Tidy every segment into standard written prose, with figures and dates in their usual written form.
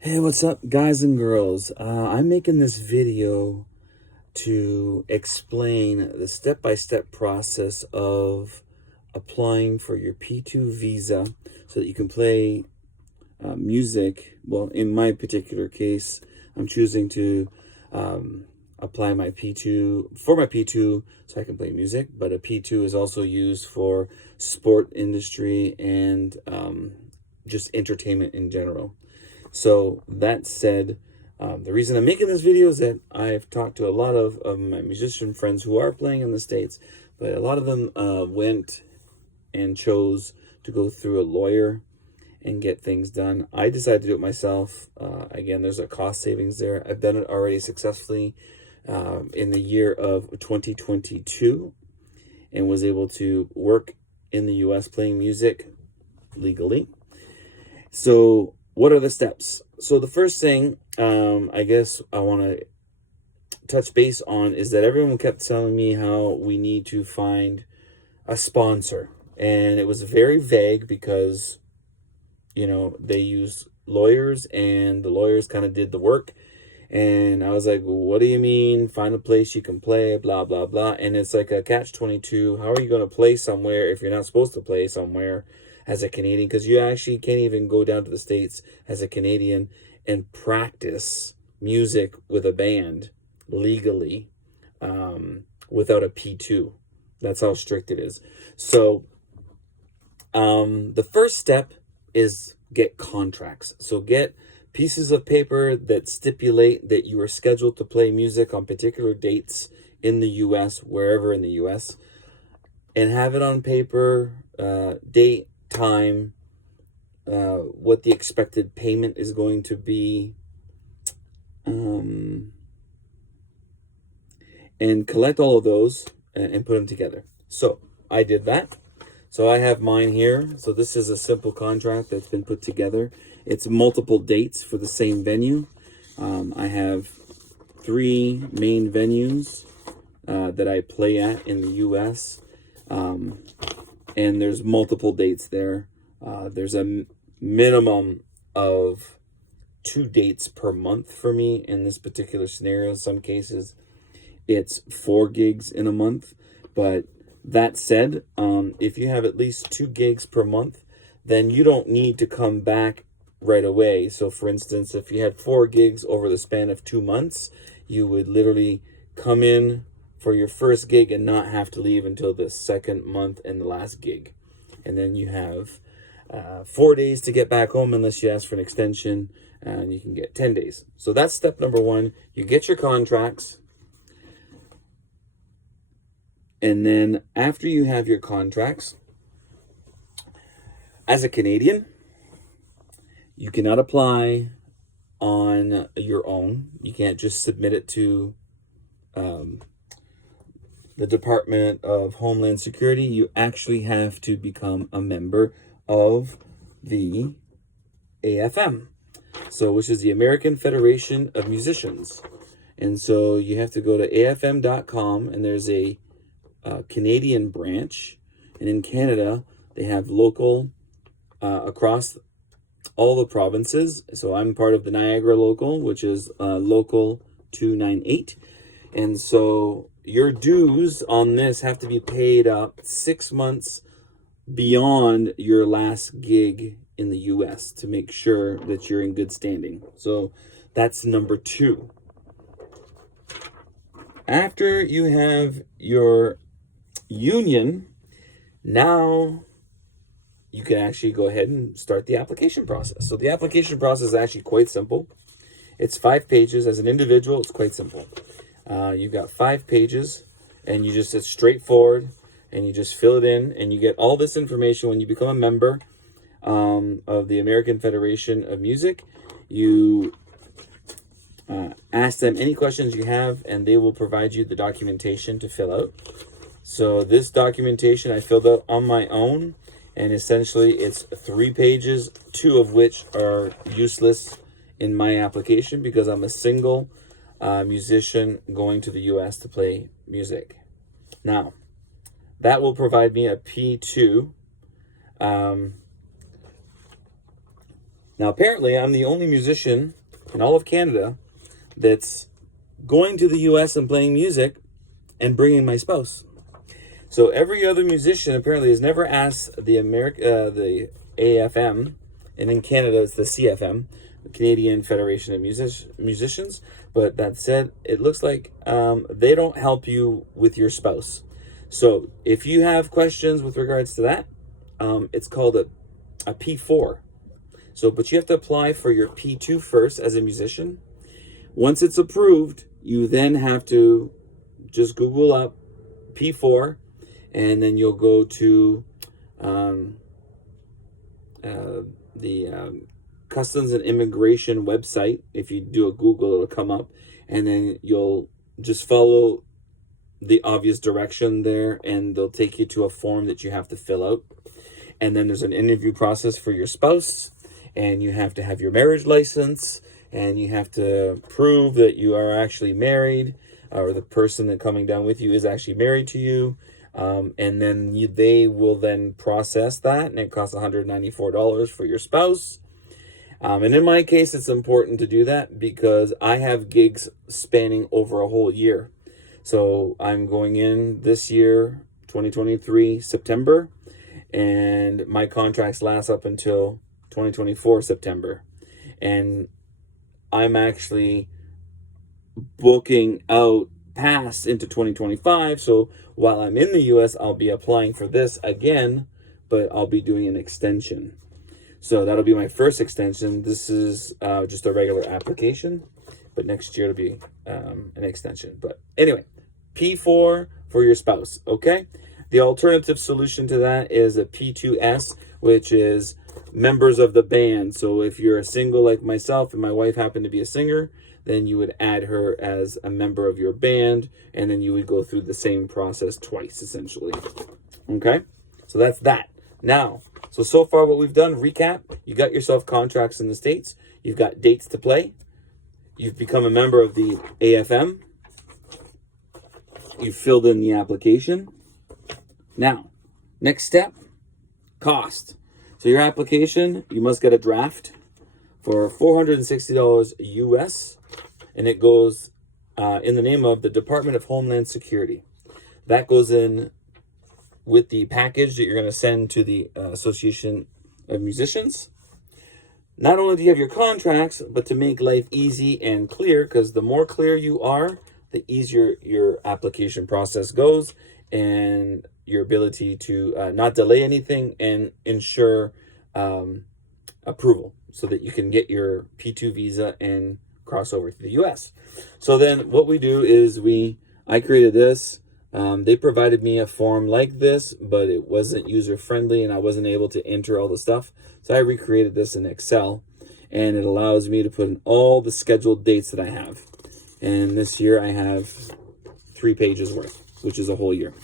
Hey, what's up, guys and girls? I'm making this video to explain the step-by-step process of applying for your P2 visa so that you can play music. Well, in my particular case, I'm choosing to apply my P2 for my P2 so I can play music, but a P2 is also used for sport industry and just entertainment in general. So that said, the reason I'm making this video is that I've talked to a lot of my musician friends who are playing in the States, but a lot of them went and chose to go through a lawyer and get things done. I decided to do it myself. Again, there's a cost savings there. I've done it already successfully in the year of 2022 and was able to work in the US playing music legally. So what are the steps? So the first thing I guess I want to touch base on is that everyone kept telling me how we need to find a sponsor. And it was very vague because, they use lawyers and the lawyers kind of did the work. And I was like, well, what do you mean? Find a place you can play, blah, blah, blah. And it's like a catch-22. How are you going to play somewhere if you're not supposed to play somewhere as a Canadian? Because you actually can't even go down to the States as a Canadian and practice music with a band legally without a P2. That's how strict it is. So the first step is get contracts. So get pieces of paper that stipulate that you are scheduled to play music on particular dates in the U.S., wherever in the U.S., and have it on paper, date, time, what the expected payment is going to be, and collect all of those and put them together. So I did that. So I have mine here. So this is a simple contract that's been put together. It's multiple dates for the same venue. I have 3 main venues that I play at in the U.S. And there's multiple dates there. There's a minimum of 2 dates per month for me in this particular scenario. In some cases, it's 4 gigs in a month. But that said, if you have at least 2 gigs per month, then you don't need to come back right away. So for instance, if you had 4 gigs over the span of 2 months, you would literally come in for your first gig and not have to leave until the second month and the last gig. And then you have 4 days to get back home unless you ask for an extension, and you can get 10 days. So that's step number 1. You get your contracts. And then after you have your contracts, as a Canadian, you cannot apply on your own. You can't just submit it to the Department of Homeland Security. You actually have to become a member of the AFM, which is the American Federation of Musicians. And so you have to go to afm.com, and there's a Canadian branch, and in Canada they have local across all the provinces. So I'm part of the Niagara local, which is local 298, and so your dues on this have to be paid up 6 months beyond your last gig in the US to make sure that you're in good standing. So that's number 2. After you have your union, now you can actually go ahead and start the application process. So the application process is actually quite simple. It's 5 pages. As an individual, it's quite simple. You've got 5 pages, and it's straightforward, and you just fill it in, and you get all this information when you become a member of the American Federation of Music. You ask them any questions you have, and they will provide you the documentation to fill out. So this documentation I filled out on my own, and essentially it's 3 pages, 2 of which are useless in my application because I'm a single musician going to the US to play music. Now, that will provide me a P2 Now, apparently, I'm the only musician in all of Canada that's going to the US and playing music and bringing my spouse. So every other musician apparently has never asked the AFM, and in Canada it's the CFM, the Canadian Federation of Musicians. But that said, it looks like they don't help you with your spouse. So if you have questions with regards to that, it's called a P4. So, but you have to apply for your P2 first as a musician. Once it's approved, you then have to just Google up P4, and then you'll go to the Customs and Immigration website. If you do a Google, it'll come up, and then you'll just follow the obvious direction there, and they'll take you to a form that you have to fill out. And then there's an interview process for your spouse, and you have to have your marriage license, and you have to prove that you are actually married, or the person that coming down with you is actually married to you. And then they will then process that, and it costs $194 for your spouse. And in my case, it's important to do that because I have gigs spanning over a whole year. So I'm going in this year, 2023, September, and my contracts last up until 2024, September. And I'm actually booking out past into 2025. So while I'm in the US, I'll be applying for this again, but I'll be doing an extension. So that'll be my first extension. This is just a regular application, but next year it'll be an extension. But anyway, P4 for your spouse, okay? The alternative solution to that is a P2S, which is members of the band. So if you're a single like myself and my wife happened to be a singer, then you would add her as a member of your band, and then you would go through the same process twice, essentially. Okay? So that's that. Now, so far what we've done, recap, you got yourself contracts in the States, you've got dates to play, you've become a member of the AFM, you've filled in the application. Now, next step, cost. So your application, you must get a draft for $460 US, and it goes in the name of the Department of Homeland Security. That goes in with the package that you're going to send to the Association of Musicians. Not only do you have your contracts, but to make life easy and clear, because the more clear you are, the easier your application process goes, and your ability to not delay anything and ensure approval so that you can get your P2 visa and cross over to the US. So then what we do is I created this. They provided me a form like this, but it wasn't user friendly and I wasn't able to enter all the stuff. So I recreated this in Excel, and it allows me to put in all the scheduled dates that I have. And this year I have 3 pages worth, which is a whole year.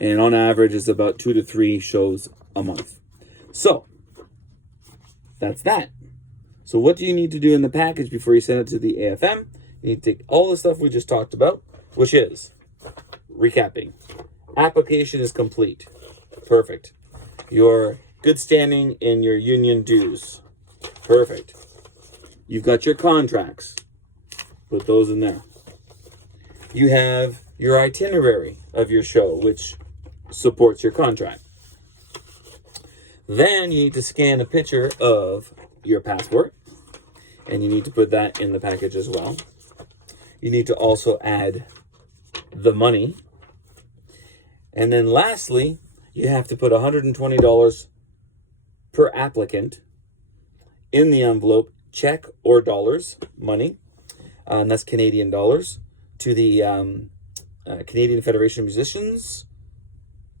And on average, it's about 2 to 3 shows a month. So that's that. So what do you need to do in the package before you send it to the AFM? You need to take all the stuff we just talked about, which is recapping. Application is complete. Perfect. Your good standing in your union dues. Perfect. You've got your contracts. Put those in there. You have your itinerary of your show, which supports your contract. Then you need to scan a picture of your passport, and you need to put that in the package as well. You need to also add the money. And then lastly, you have to put $120 per applicant in the envelope, check or dollars, money, and that's Canadian dollars, to the Canadian Federation of Musicians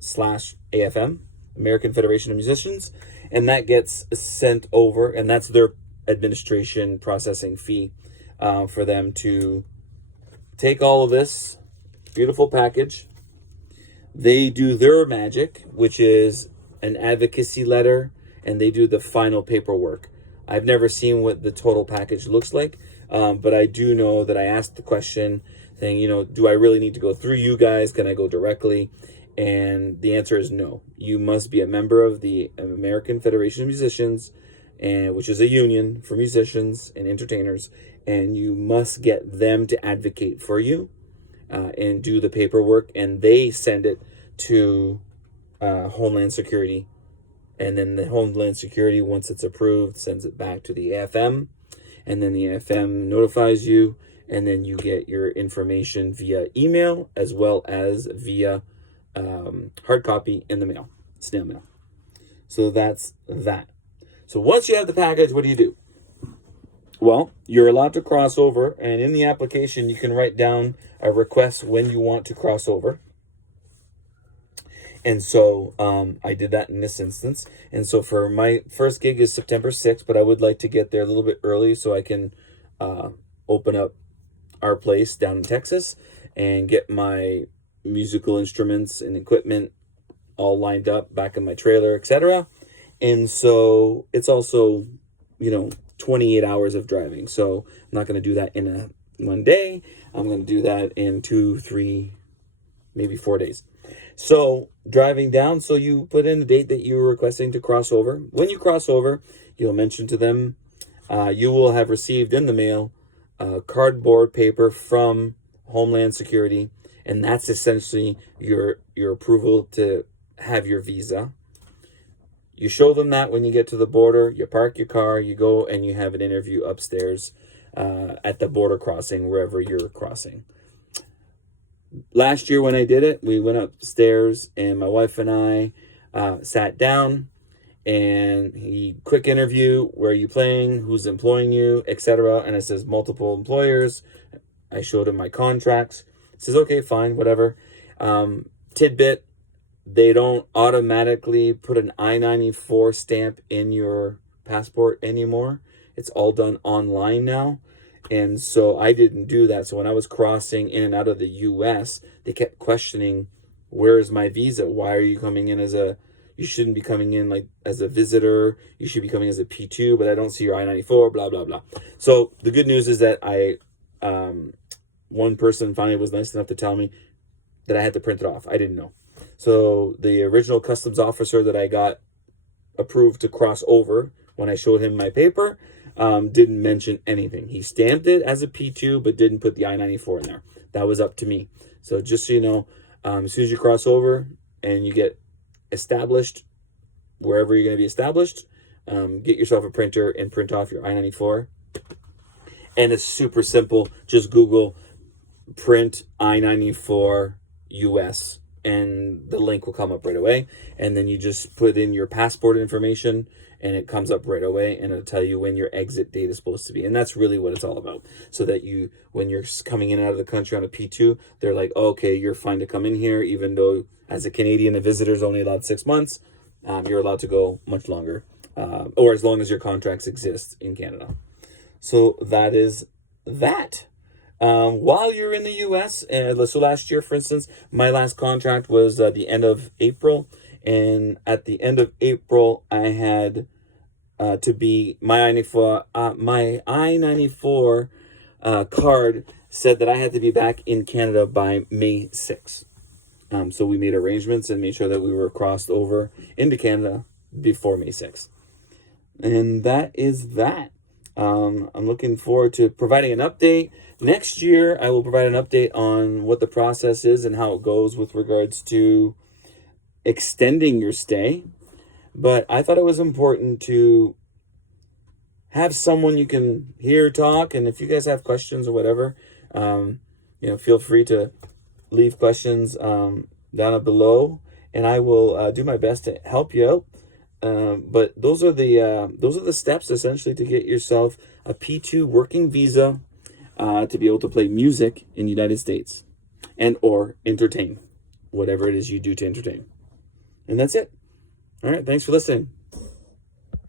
/ AFM, American Federation of Musicians, and that gets sent over, and that's their administration processing fee for them to take all of this beautiful package. They do their magic, which is an advocacy letter, and they do the final paperwork. I've never seen what the total package looks like, but I do know that I asked the question saying, do I really need to go through you guys? Can I go directly? And the answer is no. You must be a member of the American Federation of Musicians, and which is a union for musicians and entertainers, and you must get them to advocate for you and do the paperwork, and they send it to Homeland Security, and then the Homeland Security, once it's approved, sends it back to the AFM, and then the AFM notifies you, and then you get your information via email as well as via hard copy in the mail, snail mail. So that's that. So once you have the package, what do? Well, you're allowed to cross over, and in the application, you can write down a request when you want to cross over. And so I did that in this instance. And so for my first gig is September 6th, but I would like to get there a little bit early so I can open up our place down in Texas and get my musical instruments and equipment all lined up back in my trailer, etc. And so it's also, 28 hours of driving. So I'm not going to do that in one day. I'm going to do that in 2, 3, maybe 4 days. So driving down, so you put in the date that you were requesting to cross over. When you cross over, you'll mention to them, you will have received in the mail cardboard paper from Homeland Security, and that's essentially your approval to have your visa. You show them that when you get to the border, you park your car, you go and you have an interview upstairs at the border crossing, wherever you're crossing. Last year when I did it, we went upstairs and my wife and I sat down, and quick interview, where are you playing, who's employing you, etc. And it says multiple employers. I showed him my contracts. It says, okay, fine, whatever. Tidbit, they don't automatically put an I-94 stamp in your passport anymore. It's all done online now. And so I didn't do that. So when I was crossing in and out of the U.S., they kept questioning, where is my visa? Why are you coming in you shouldn't be coming in like as a visitor. You should be coming as a P2, but I don't see your I-94, blah, blah, blah. So the good news is that one person finally was nice enough to tell me that I had to print it off. I didn't know. So the original customs officer that I got approved to cross over, when I showed him my paper, didn't mention anything. He stamped it as a P2, but didn't put the I-94 in there. That was up to me. So just so you know, as soon as you cross over and you get established, wherever you're going to be established, get yourself a printer and print off your I-94. And it's super simple. Just Google print I-94 US, and the link will come up right away. And then you just put in your passport information, and it comes up right away, and it'll tell you when your exit date is supposed to be. And that's really what it's all about. So that when you're coming in and out of the country on a P2, they're like, oh, okay, you're fine to come in here, even though as a Canadian, a visitor is only allowed 6 months. You're allowed to go much longer, or as long as your contracts exist in Canada. So that is that. While you're in the U.S., so last year, for instance, my last contract was the end of April. And at the end of April, I had to be my I-94 card said that I had to be back in Canada by May 6th. So we made arrangements and made sure that we were crossed over into Canada before May 6th. And that is that. I'm looking forward to providing an update. Next year, I will provide an update on what the process is and how it goes with regards to extending your stay. But I thought it was important to have someone you can hear talk. And if you guys have questions or whatever, feel free to leave questions down below, and I will do my best to help you out. But those are the steps essentially to get yourself a P2 working visa to be able to play music in the United States and or entertain, whatever it is you do to entertain. And that's it. All right, thanks for listening.